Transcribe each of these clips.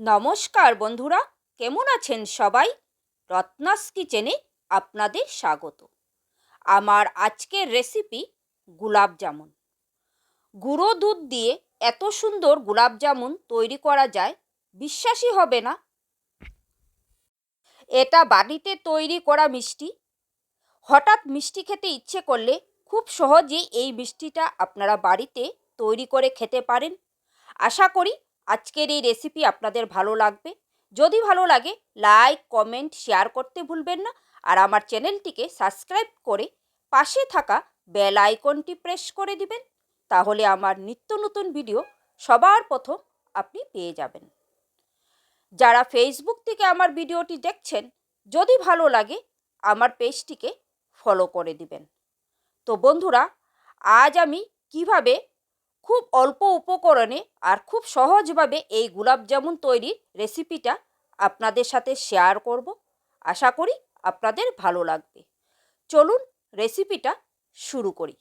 নমস্কার বন্ধুরা, কেমন আছেন সবাই? রত্নাস কিচেনে আপনাদের স্বাগত। আমার আজকের রেসিপি গুলাব জামুন। গুঁড়ো দুধ দিয়ে এত সুন্দর গুলাব জামুন তৈরি করা যায়, বিশ্বাসই হবে না। এটা বাড়িতে তৈরি করা মিষ্টি। হঠাৎ মিষ্টি খেতে ইচ্ছে করলে খুব সহজেই এই মিষ্টিটা আপনারা বাড়িতে তৈরি করে খেতে পারেন। আশা করি আজকের এই রেসিপি আপনাদের ভালো লাগবে? যদি ভালো লাগে লাইক কমেন্ট শেয়ার করতে ভুলবেন না। আর আমার চ্যানেলটিকে সাবস্ক্রাইব করে পাশে থাকা বেল আইকনটি প্রেস করে দিবেন। তাহলে আমার নিত্য নতুন ভিডিও সবার প্রথম আপনি পেয়ে যাবেন। যারা ফেসবুক থেকে আমার ভিডিওটি দেখছেন, যদি ভালো লাগে, আমার পেজটিকে ফলো করে দিবেন। তো বন্ধুরা, আজ আমি কীভাবে খুব অল্প উপকরণে আর খুব সহজভাবে এই গুলাব জামুন তৈরির রেসিপিটা আপনাদের সাথে শেয়ার করব। আশা করি আপনাদের ভালো লাগবে। চলুন রেসিপিটা শুরু করি।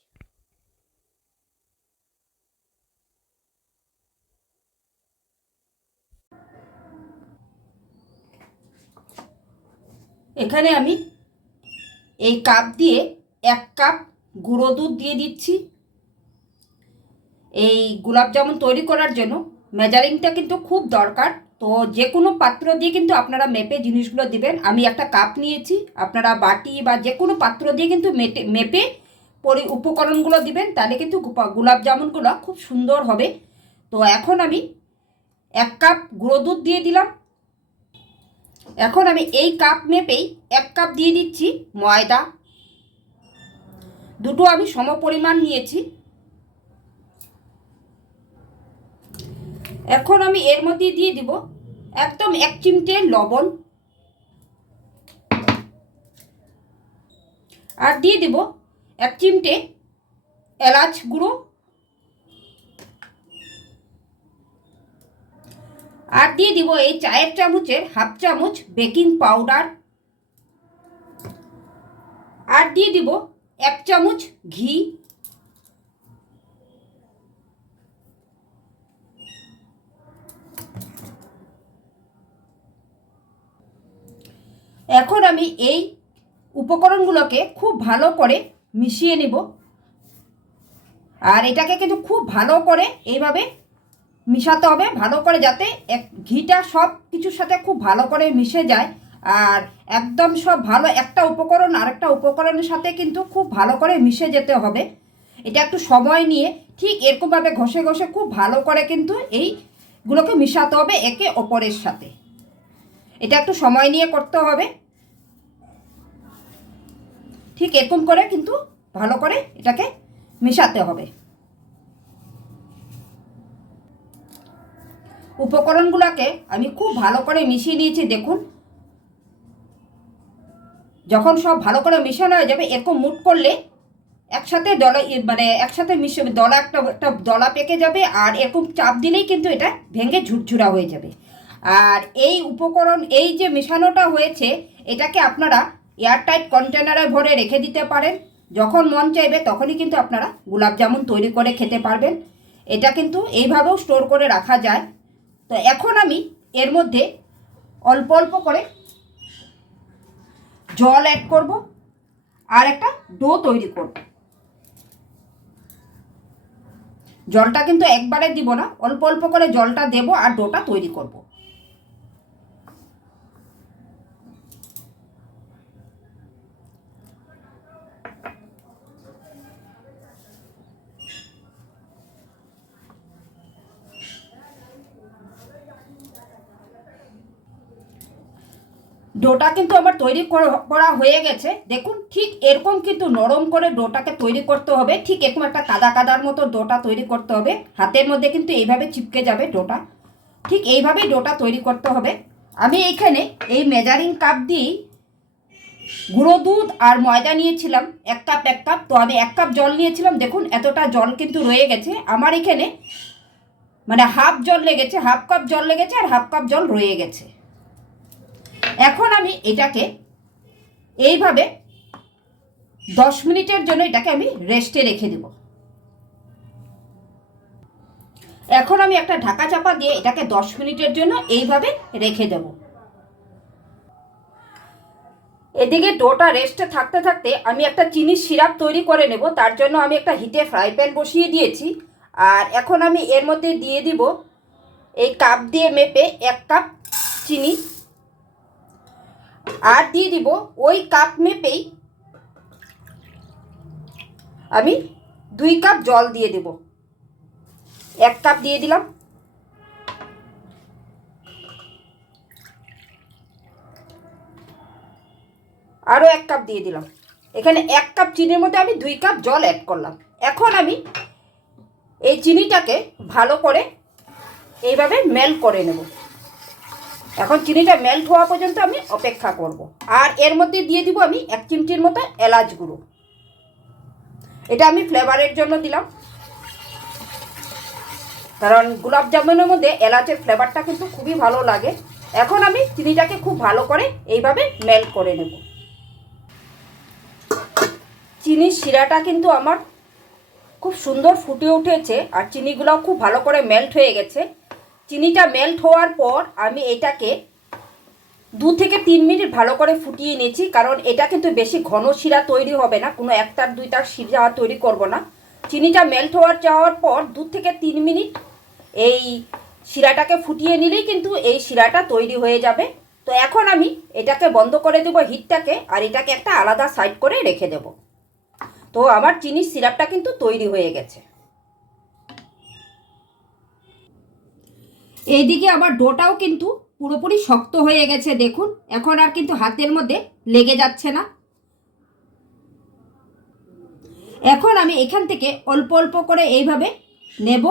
এখানে আমি এই কাপ দিয়ে এক কাপ গুঁড়ো দুধ দিয়ে দিচ্ছি। এই গোলাপ জামুন তৈরি করার জন্য মেজারিংটা কিন্তু খুব দরকার। তো যে কোনো পাত্র দিয়ে কিন্তু আপনারা মেপে জিনিসগুলো দিবেন। আমি একটা কাপ নিয়েছি, আপনারা বাটি বা যে কোনো পাত্র দিয়ে কিন্তু মেটে, মেপে পরি, উপকরণগুলো দিবেন, তাহলে কিন্তু গোলাপ জামুনগুলো খুব সুন্দর হবে। তো এখন আমি এক কাপ গুঁড়ো দুধ দিয়ে দিলাম। এখন আমি এই কাপ মেপেই এক কাপ দিয়ে দিচ্ছি ময়দা। দুটো আমি সম পরিমাণ নিয়েছি। এখন আমি এর মধ্যে দিয়ে দিব একদম এক চিমটে লবণ। আর দিয়ে দিব এক চিমটে এলাচ গুঁড়ো। আর দিয়ে দিব এই চায়ের চামচের হাফ চামচ বেকিং পাউডার। আর দিয়ে দিব এক চামচ ঘি এখন আমি এই উপকরণগুলোকে খুব ভালো করে মিশিয়ে নেব। আর এটাকে কিন্তু খুব ভালো করে এইভাবে মিশাতে হবে, ভালো করে যাতে এক ঘিটা সব কিছুর সাথে খুব ভালো করে মিশে যায়। আর একদম সব ভালো একটা উপকরণ আরেকটা উপকরণের সাথে কিন্তু খুব ভালো করে মিশে যেতে হবে। এটা একটু সময় নিয়ে ঠিক এরকমভাবে ঘষে ঘষে খুব ভালো করে কিন্তু এইগুলোকে মিশাতে হবে একে অপরের সাথে। এটা একটু সময় নিয়ে করতে হবে। ঠিক এরকম করে কিন্তু ভালো করে এটাকে মেশাতে হবে। উপকরণগুলোকে আমি খুব ভালো করে মিশিয়ে নিয়েছি, দেখুন। যখন সব ভালো করে মেশানো হয়ে যাবে, এরকম মুট করলে একসাথে দলা মানে একসাথে মিশে দলা একটা একটা দলা পেকে যাবে আর এরকম চাপ দিলেই কিন্তু এটা ভেঙে ঝুরঝুরা হয়ে যাবে। আর এই উপকরণ, এই যে মেশানোটা হয়েছে, এটাকে আপনারা এয়ারটাইট কন্টেনারে ভরে রেখে দিতে পারেন। যখন মন চাইবে তখনই কিন্তু আপনারা গোলাপ জামুন তৈরি করে খেতে পারবেন। এটা কিন্তু এইভাবেও স্টোর করে রাখা যায়। তো এখন আমি এর মধ্যে অল্প অল্প করে জল অ্যাড করব আর একটা ডো তৈরি করব। জলটা কিন্তু একবারে দিব না, অল্প অল্প করে জলটা দেব আর ডোটা তৈরি করব। ডোটা কিন্তু আমার তৈরি করা হয়ে গেছে। দেখুন, ঠিক এরকম কিন্তু নরম করে ডোটাকে তৈরি করতে হবে। ঠিক এরকম একটা কাদা কাদার মতো ডোটা তৈরি করতে হবে। হাতের মধ্যে কিন্তু এইভাবে চিপকে যাবে ডোটা। ঠিক এইভাবেই ডোটা তৈরি করতে হবে। আমি এইখানে এই মেজারিং কাপ দিয়েই গুঁড়ো দুধ আর ময়দা নিয়েছিলাম, এক কাপ এক কাপ তো আমি এক কাপ জল নিয়েছিলাম। দেখুন, এতটা জল কিন্তু রয়ে গেছে। আমার এখানে মানে হাফ জল লেগেছে হাফ কাপ জল লেগেছে আর হাফ কাপ জল রয়ে গেছে। এখন আমি এটাকে এইভাবে দশ মিনিটের জন্য এটাকে আমি রেস্টে রেখে দেব। এখন আমি একটা ঢাকা চাপা দিয়ে এটাকে দশ মিনিটের জন্য এইভাবে রেখে দেব। এদিকে ডোটা রেস্টে থাকতে থাকতে আমি একটা চিনি সিরাপ তৈরি করে নেব, তার জন্য আমি একটা হিটে ফ্রাই প্যান বসিয়ে দিয়েছি। আর এখন আমি এর মধ্যে দিয়ে দিব এই কাপ দিয়ে মেপে এক কাপ চিনি আর দিয়ে দিব ওই কাপ মেপেই আমি দুই কাপ জল দিয়ে দেব। এক কাপ দিয়ে দিলাম। আরও এক কাপ দিয়ে দিলাম। এখানে এক কাপ চিনির মধ্যে আমি দুই কাপ জল অ্যাড করলাম। এখন আমি এই চিনিটাকে ভালো করে এইভাবে মেল্ট করে নেব। এখন চিনিটা মেল্ট হওয়া পর্যন্ত আমি অপেক্ষা করব। আর এর মধ্যে দিয়ে দিব আমি এক চিমটির মতো এলাচ গুঁড়ো। এটা আমি ফ্লেভারের জন্য দিলাম। কারণ গোলাপ জামুনের মধ্যে এলাচের ফ্লেভারটা কিন্তু খুবই ভালো লাগে। এখন আমি চিনিটাকে খুব ভালো করে এইভাবে মেল্ট করে নেব। চিনির শিরাটা কিন্তু আমার খুব সুন্দর ফুটে উঠেছে আর চিনিগুলোও খুব ভালো করে মেল্ট হয়ে গেছে। চিনিটা মেল্ট হওয়ার পর আমি এটাকে দু থেকে তিন মিনিট ভালো করে ফুটিয়ে নিয়েছি, কারণ এটা কিন্তু বেশি ঘন শিরা তৈরি হবে না, কোনো একটার দুইটার শিরা তৈরি করব না। চিনিটা মেল্ট হওয়ার যাওয়ার পর দু থেকে তিন মিনিট এই শিরাটাকে ফুটিয়ে নিলেই কিন্তু এই শিরাটা তৈরি হয়ে যাবে। তো এখন আমি এটাকে বন্ধ করে দেবো হিটটাকে, আর এটাকে একটা আলাদা সাইড করে রেখে দেব। তো আমার চিনির সিরাপটা কিন্তু তৈরি হয়ে গেছে। এইদিকে আবার ডোটাও কিন্তু পুরোপুরি শক্ত হয়ে গেছে, দেখুন। এখন আর কিন্তু হাতের মধ্যে লেগে যাচ্ছে না। এখন আমি এখান থেকে অল্প অল্প করে এইভাবে নেব,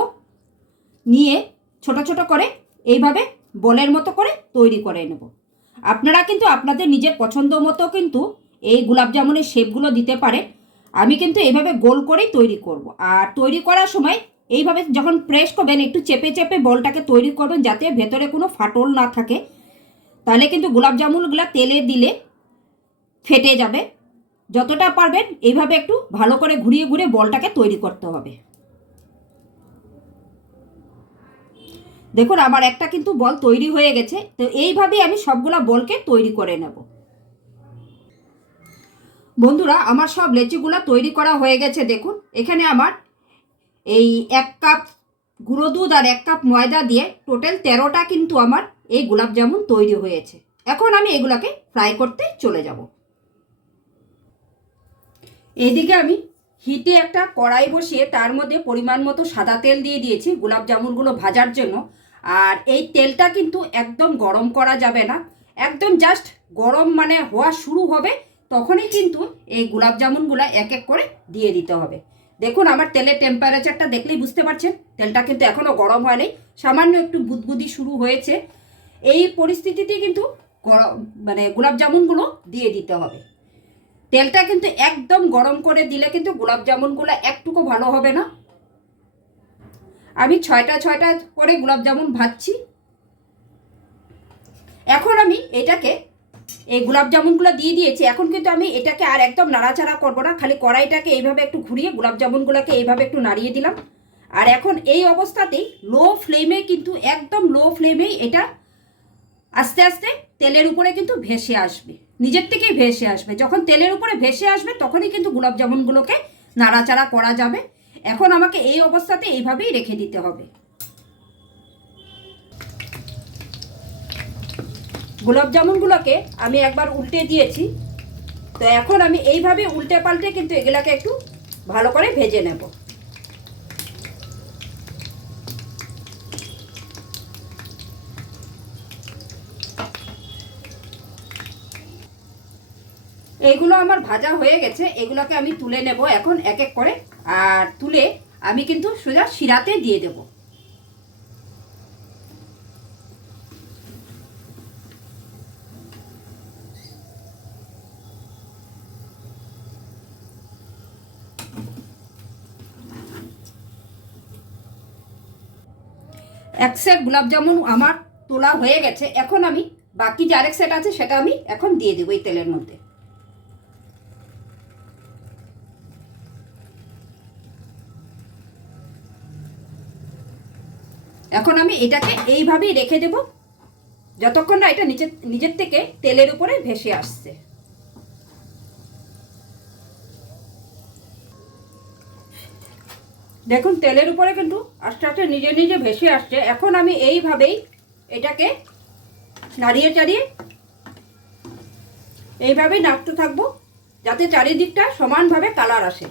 নিয়ে ছোট ছোট করে এইভাবে বলের মতো করে তৈরি করে নেব। আপনারা কিন্তু আপনাদের নিজের পছন্দ মতো কিন্তু এই গোলাপ জামুনের শেপগুলো দিতে পারে। আমি কিন্তু এইভাবে গোল করেই তৈরি করব। আর তৈরি করার সময় এইভাবে যখন প্রেস করবেন, একটু চেপে চেপে বলটাকে তৈরি করবেন যাতে ভেতরে কোনো ফাটল না থাকে। তাহলে কিন্তু গোলাপ জামুনগুলো তেলে দিলে ফেটে যাবে। যতটা পারবেন এইভাবে একটু ভালো করে ঘুরিয়ে ঘুরিয়ে বলটাকে তৈরি করতে হবে। দেখুন, আমার একটা কিন্তু বল তৈরি হয়ে গেছে। তো এইভাবেই আমি সবগুলা বলকে তৈরি করে নেব। বন্ধুরা, আমার সব লেচিগুলো তৈরি করা হয়ে গেছে, দেখুন। এখানে আমার এই এক কাপ গুঁড়ো দুধ আর এক কাপ ময়দা দিয়ে টোটাল তেরোটা কিন্তু আমার এই গোলাপ জামুন তৈরি হয়েছে। এখন আমি এগুলাকে ফ্রাই করতে চলে যাব। এইদিকে আমি হিটে একটা কড়াই বসিয়ে তার মধ্যে পরিমাণ মতো সাদা তেল দিয়ে দিয়েছি গোলাপ জামুনগুলো ভাজার জন্য। আর এই তেলটা কিন্তু একদম গরম করা যাবে না। একদম জাস্ট গরম মানে হওয়া শুরু হবে, তখনই কিন্তু এই গোলাপ জামুনগুলো এক এক করে দিয়ে দিতে হবে। দেখুন, আমার তেলের টেম্পারেচারটা দেখলেই বুঝতে পারছেন। তেলটা কিন্তু এখনও গরম হয় হয়নি সামান্য একটু বুদবুদি শুরু হয়েছে। এই পরিস্থিতিতে কিন্তু মানে গোলাপ জামুনগুলো দিয়ে দিতে হবে। তেলটা কিন্তু একদম গরম করে দিলে কিন্তু গোলাপ জামুনগুলো একটুকু ভালো হবে না। আমি ছয়টা ছয়টা করে গোলাপ জামুন ভাজছি। এখন আমি এটাকে এই গোলাপ জামুনগুলো দিয়ে দিয়েছি। এখন কিন্তু আমি এটাকে আর একদম নাড়াচাড়া করব না। খালি কড়াইটাকে এইভাবে একটু ঘুরিয়ে গোলাপ জামুনগুলোকে এইভাবে একটু নাড়িয়ে দিলাম। আর এখন এই অবস্থাতেই লো ফ্লেমে কিন্তু একদম লো ফ্লেমেই এটা আস্তে আস্তে তেলের উপরে কিন্তু ভেসে আসবে। নিজের থেকেই ভেসে আসবে। যখন তেলের উপরে ভেসে আসবে, তখনই কিন্তু গোলাপ জামুনগুলোকে নাড়াচাড়া করা যাবে। এখন আমাকে এই অবস্থাতে এইভাবেই রেখে দিতে হবে। গোলাপ জামুনগুলোকে আমি একবার উল্টে দিয়েছি। তো এখন আমি এইভাবে উল্টে পাল্টে কিন্তু এগুলাকে একটু ভালো করে ভেজে নেব। এইগুলো আমার ভাজা হয়ে গেছে, এগুলোকে আমি তুলে নেব এখন এক এক করে। আর তুলে আমি কিন্তু সোজা শিরাতে দিয়ে দেবো। এক সেট গোলাপ জামুন আমার তোলা হয়ে গেছে। এখন আমি বাকি যে আরেক সেট আছে, সেটা আমি এখন দিয়ে দেবো এই তেলের মধ্যে। এখন আমি এটাকে এইভাবেই রেখে দেব, যতক্ষণ না এটা নিজের নিজের থেকে তেলের উপরে ভেসে আসছে। দেখুন, তেলের উপরে কিন্তু আস্তে আস্তে নিজে নিজে ভেসে আসছে। এখন আমি এইভাবেই এটাকে নাড়িয়ে চাড়িয়ে এইভাবেই নাড়তে থাকব, যাতে চারিদিকটা সমানভাবে কালার আসে।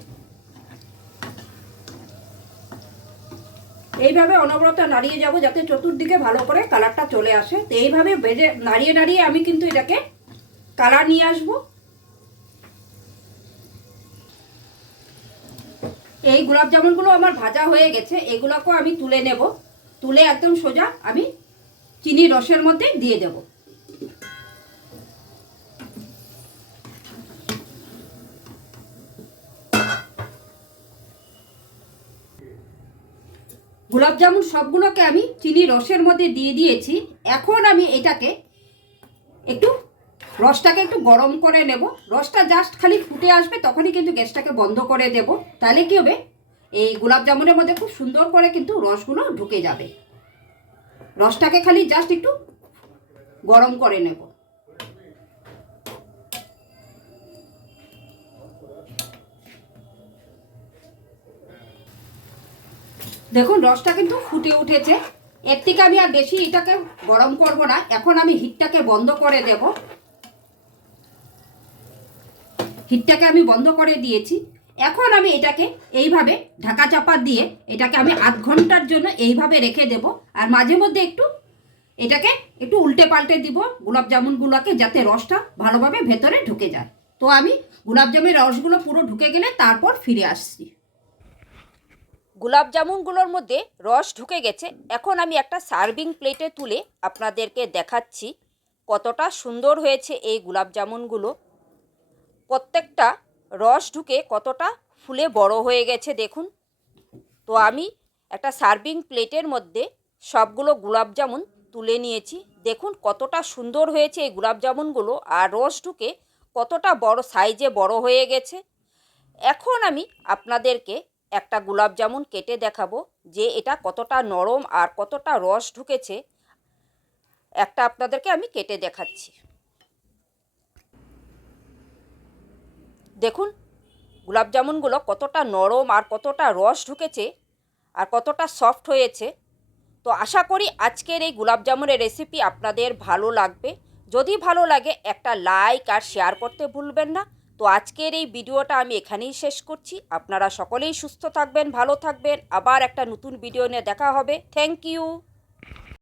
এইভাবে অনবরত নাড়িয়ে যাব, যাতে চতুর্দিকে ভালো করে কালারটা চলে আসে। তো এইভাবে বেজে নাড়িয়ে নাড়িয়ে আমি কিন্তু এটাকে কালার নিয়ে আসব। এই গোলাপ জামুনগুলো আমার ভাজা হয়ে গেছে, এগুলোকেও আমি তুলে নেব। তুলে একদম সোজা আমি চিনি রসের মধ্যে দিয়ে দেব। গোলাপ জামুন সবগুলোকে আমি চিনি রসের মধ্যে দিয়ে দিয়েছি। এখন আমি এটাকে একটু রসটাকে একটু গরম করে নেব। রসটা জাস্ট খালি ফুটে আসবে, তখনই কিন্তু গ্যাসটাকে বন্ধ করে দেব। তাহলে কি হবে? এই গোলাপ জামুনের মধ্যে খুব সুন্দর করে কিন্তু রসগুলো ঢুকে যাবে। রসটাকে খালি জাস্ট একটু গরম করে নেব। দেখুন, রসটা কিন্তু ফুটে উঠেছে। এর থেকে আমি আর বেশি এটাকে গরম করব না। এখন আমি হিটটাকে বন্ধ করে দেব। হিটটাকে আমি বন্ধ করে দিয়েছি। এখন আমি এটাকে এইভাবে ঢাকা চাপা দিয়ে এটাকে আমি আধ ঘণ্টার জন্য এইভাবে রেখে দেব। আর মাঝে মধ্যে একটু এটাকে একটু উল্টে পাল্টে দিব। গোলাপ জামুনগুলোকে যাতে রসটা ভালোভাবে ভেতরে ঢুকে যায়। তো আমি গোলাপ জামের রসগুলো পুরো ঢুকে গেলে তারপর ফিরে আসছি। গোলাপ জামুনগুলোর মধ্যে রস ঢুকে গেছে। এখন আমি একটা সার্ভিং প্লেটে তুলে আপনাদেরকে দেখাচ্ছি কতটা সুন্দর হয়েছে এই গোলাপ জামুনগুলো। প্রত্যেকটা রস ঢুকে কতটা ফুলে বড় হয়ে গেছে দেখুন। তো আমি একটা সার্ভিং প্লেটের মধ্যে সবগুলো গোলাপ জামুন তুলে নিয়েছি। দেখুন কতটা সুন্দর হয়েছে এই গোলাপ জামুনগুলো আর রস ঢুকে কতটা বড় সাইজে বড় হয়ে গেছে। এখন আমি আপনাদেরকে একটা গোলাপ জামুন কেটে দেখাবো যে এটা কতটা নরম আর কতটা রস ঢুকেছে। একটা আপনাদেরকে আমি কেটে দেখাচ্ছি। দেখুন, গোলাপ জামুনগুলো কতটা নরম আর কতটা রস ঢুকেছে আর কতটা সফট হয়েছে। তো আশা করি আজকের এই গোলাপ জামুনের রেসিপি আপনাদের ভালো লাগবে। যদি ভালো লাগে একটা লাইক আর শেয়ার করতে ভুলবেন না। তো আজকের এই ভিডিওটা আমি এখানেই শেষ করছি। আপনারা সকলেই সুস্থ থাকবেন, ভালো থাকবেন। আবার একটা নতুন ভিডিও নিয়ে দেখা হবে। Thank you